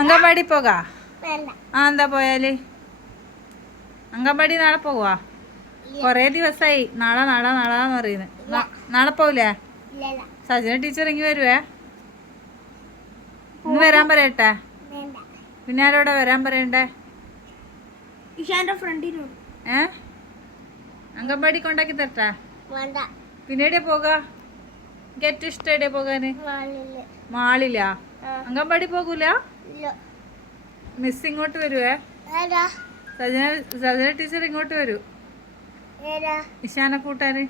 അംഗൻവാടി പോകാ? ആ എന്താ പോയാല്? അംഗൻവാടി നാളെ പോകുവാ? കൊറേ ദിവസായി നാളെ നാളെ നാളാന്ന് പറയുന്നത്. നാളെ പോവില്ലേ? സജന ടീച്ചർ ഇങ്ങി വരുവേ? ഇന്ന് വരാൻ പറയട്ടെ? പിന്നെ ആരോടാ വരാൻ പറയണ്ടേ? അംഗൻവാടി കൊണ്ടാക്കി തരട്ടാ? പിന്നെ എവിടെയാ പോകാ? എനിക്ക് ഏറ്റവും ഇഷ്ടം എവിടെയാ പോകാന്? മാളിലാ? അംഗൻവാടി പോകൂല? മിസ് ഇങ്ങോട്ട് വരുവേ? സജന ടീച്ചർ ഇങ്ങോട്ട് വരൂ ഇഷാനെ കൂട്ടാന്.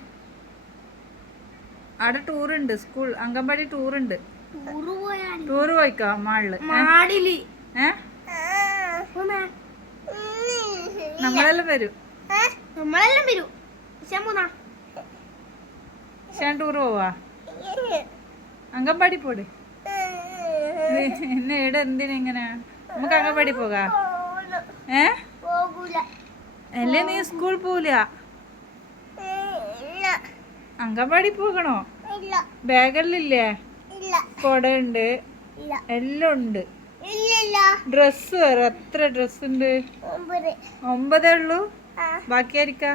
അവിടെ ടൂറുണ്ട്, സ്കൂൾ അംഗൻവാടി ടൂറുണ്ട്. ടൂറ് പോയിക്കോ മാളില്? നമ്മളെല്ലാം വരും. ഇഷാൻ ടൂറ് പോവാ? അംഗൻവാടി പോട്. എന്നെ ഇവിടെ എന്തിനാ ഇങ്ങനെ? നമുക്ക് അംഗൻവാടി പോകാ? അല്ലേ നീ സ്കൂൾ പോവില്ല? അംഗൻവാടി പോകണോ? ബാഗെല്ലാം കൊടയുണ്ട്, എല്ലാം ഉണ്ട്. ഡ്രസ് വേറെ എത്ര ഡ്രസ് ഉണ്ട്? 9 ഉള്ളൂ. ബാക്കി ആയിരിക്കാ?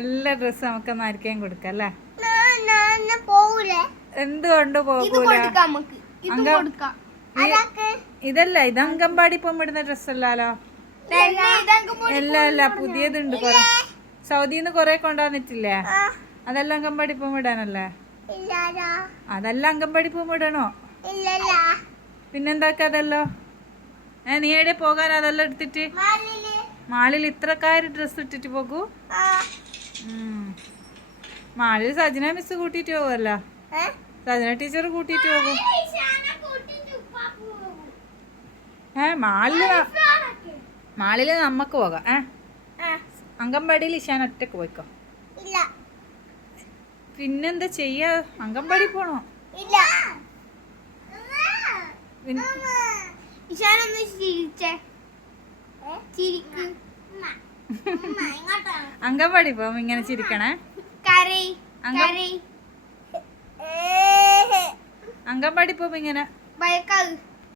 എല്ലാ ഡ്രസ്സും നമുക്കൊന്ന് ആർക്കേം കൊടുക്കാം അല്ലേ? എന്തുകൊണ്ട് പോകൂല? ഇതല്ല, ഇത് അംഗൻവാടി പോകുമ്പോടുന്ന ഡ്രസ്സല്ലാലോ. അല്ല പുതിയതുണ്ട് കൊറേ. സൗദിന്ന് കൊറേ കൊണ്ടുവന്നിട്ടില്ലേ? അതെല്ലാം അംഗൻവാടി പോകുമ്പോ ഇടാനല്ലേ? അതെല്ലാം അംഗൻവാടി പോകുമ്പോ ഇടണോ? പിന്നെന്താക്കതല്ലോ? നീ എവിടെ പോകാൻ അതെല്ലാം എടുത്തിട്ട്? മാളിൽ ഇത്രക്കാര് ഡ്രസ് ഇട്ടിട്ട് പോകൂ? മാളിൽ സജന മിസ് കൂട്ടിട്ട് പോകുമല്ലോ. സജന ടീച്ചർ കൂട്ടിട്ട് പോകും. മാളില് നമ്മക്ക് പോകാം. അംഗൻവാടിയിൽ ഇഷാൻ ഒറ്റക്ക് പോയിക്കോ. പിന്നെന്താ ചെയ്യാ? അംഗൻവാടി പോണോ? അംഗൻവാടി പോകുമ്പോ ഇങ്ങനെ ചിരിക്കണേ? അംഗൻവാടി പോകുമ്പോ ഇങ്ങനെ